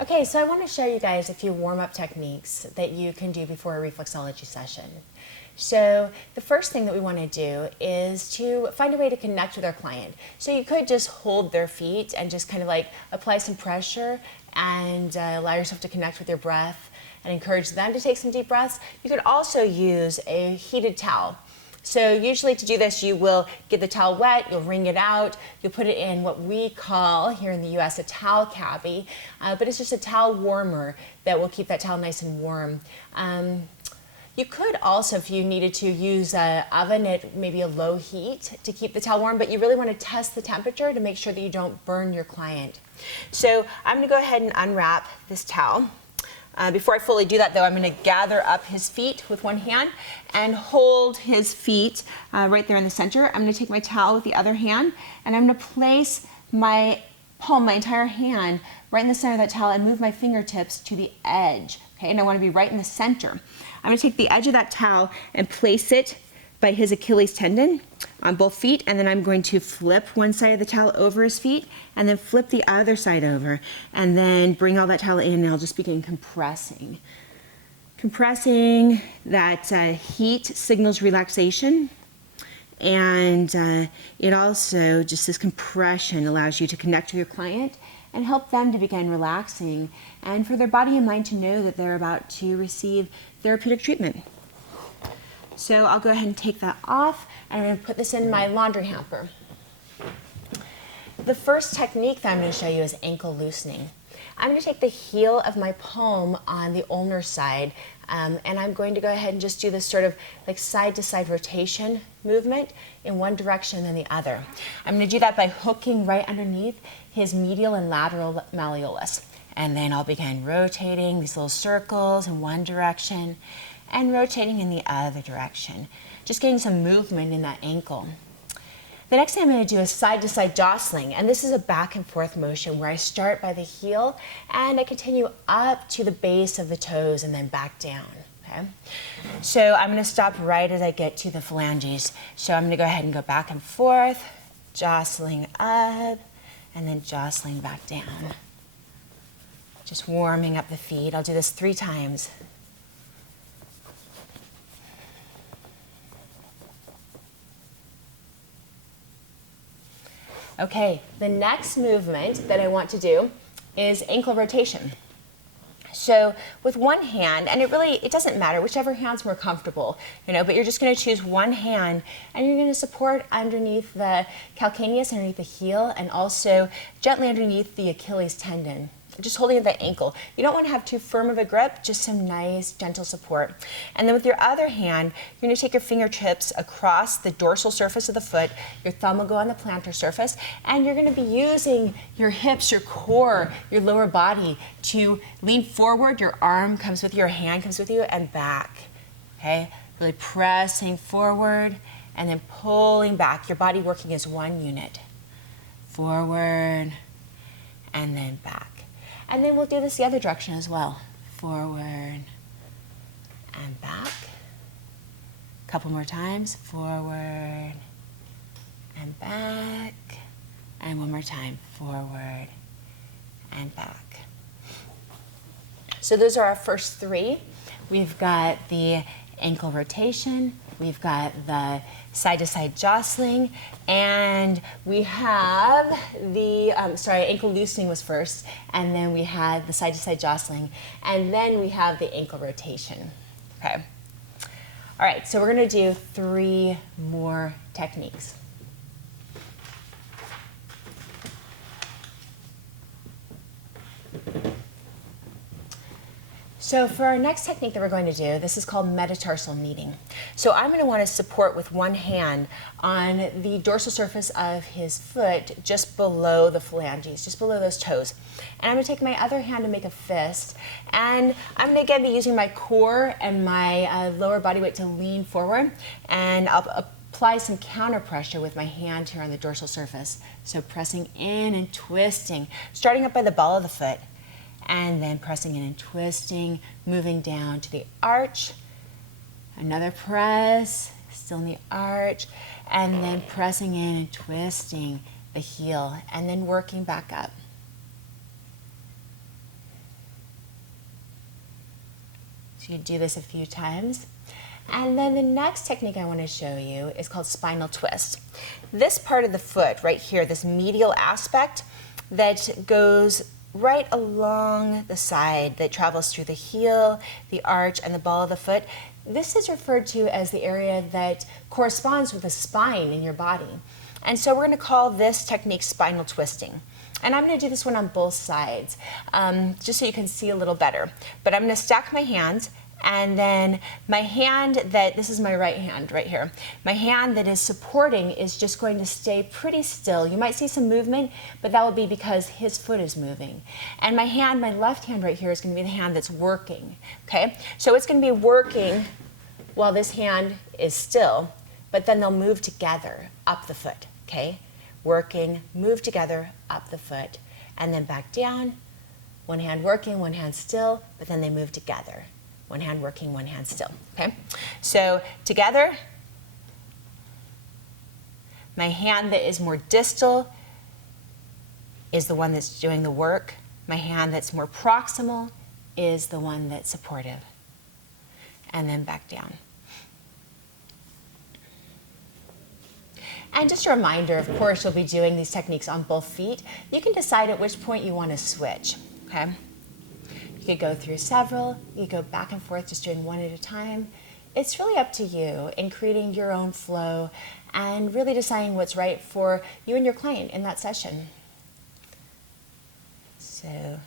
Okay, so I want to show you guys a few warm-up techniques that you can do before a reflexology session. So the first thing that we want to do is to find a way to connect with our client. So you could just hold their feet and just kind of like apply some pressure and allow yourself to connect with your breath and encourage them to take some deep breaths. You could also use a heated towel. So usually to do this, you will get the towel wet, you'll wring it out, you'll put it in what we call here in the US a towel cavity, but it's just a towel warmer that will keep that towel nice and warm. You could also, if you needed to, use an oven at maybe a low heat to keep the towel warm, but you really want to test the temperature to make sure that you don't burn your client. So I'm going to go ahead and unwrap this towel. Before I fully do that though, I'm going to gather up his feet with one hand and hold his feet right there in the center. I'm going to take my towel with the other hand and I'm going to place my palm, my entire hand, right in the center of that towel and move my fingertips to the edge. Okay, and I want to be right in the center. I'm going to take the edge of that towel and place it by his Achilles tendon on both feet, and then I'm going to flip one side of the towel over his feet and then flip the other side over and then bring all that towel in and I'll just begin compressing. Compressing, that heat signals relaxation, and it also, just this compression allows you to connect with your client and help them to begin relaxing and for their body and mind to know that they're about to receive therapeutic treatment. So I'll go ahead and take that off and I'm going to put this in my laundry hamper. The first technique that I'm going to show you is ankle loosening. I'm going to take the heel of my palm on the ulnar side and I'm going to go ahead and just do this sort of like side to side rotation movement in one direction and the other. I'm going to do that by hooking right underneath his medial and lateral malleolus. And then I'll begin rotating these little circles in one direction and rotating in the other direction, just getting some movement in that ankle. The next thing I'm going to do is side-to-side jostling, and this is a back and forth motion where I start by the heel and I continue up to the base of the toes and then back down. Okay? So I'm going to stop right as I get to the phalanges. So I'm going to go ahead and go back and forth, jostling up and then jostling back down. Just warming up the feet. I'll do this 3 times. Okay, the next movement that I want to do is ankle rotation. So with one hand, and it doesn't matter, whichever hand's more comfortable, but you're just going to choose one hand and you're going to support underneath the calcaneus, underneath the heel, and also gently underneath the Achilles tendon. Just holding the ankle. You don't want to have too firm of a grip, just some nice gentle support. And then with your other hand, you're going to take your fingertips across the dorsal surface of the foot, your thumb will go on the plantar surface, and you're going to be using your hips, your core, your lower body to lean forward, your arm comes with you, your hand comes with you, and back. Okay? Really pressing forward and then pulling back, your body working as one unit. Forward and then back. And then we'll do this the other direction as well. Forward and back. A couple more times. Forward and back. And one more time. Forward and back. So those are our first 3. We've got the ankle rotation, we've got the side-to-side jostling, and we have the, ankle loosening was first, and then we had the side-to-side jostling, and then we have the ankle rotation. Okay. All right, so we're going to do 3 more techniques. So for our next technique that we're going to do, this is called metatarsal kneading. So I'm going to want to support with one hand on the dorsal surface of his foot just below the phalanges, just below those toes. And I'm going to take my other hand and make a fist. And I'm going to again be using my core and my lower body weight to lean forward. And I'll apply some counter pressure with my hand here on the dorsal surface. So pressing in and twisting, starting up by the ball of the foot. And then pressing in and twisting, moving down to the arch. Another press, still in the arch, and then pressing in and twisting the heel, and then working back up. So you do this a few times. And then the next technique I want to show you is called spinal twist. This part of the foot right here, this medial aspect that goes right along the side, that travels through the heel, the arch, and the ball of the foot, this is referred to as the area that corresponds with the spine in your body. And so we're going to call this technique spinal twisting. And I'm going to do this one on both sides, just so you can see a little better. But I'm going to stack my hands, and then my hand this is my right hand right here, my hand that is supporting is just going to stay pretty still. You might see some movement, but that will be because his foot is moving. And my hand, my left hand right here, is going to be the hand that's working, okay? So it's going to be working while this hand is still, but then they'll move together up the foot, okay? Working, move together up the foot, and then back down. One hand working, one hand still, but then they move together. One hand working, one hand still, okay? So together, my hand that is more distal is the one that's doing the work. My hand that's more proximal is the one that's supportive. And then back down. And just a reminder, of course, you'll be doing these techniques on both feet. You can decide at which point you want to switch, okay? You could go through several, you go back and forth just doing one at a time. It's really up to you in creating your own flow and really deciding what's right for you and your client in that session. So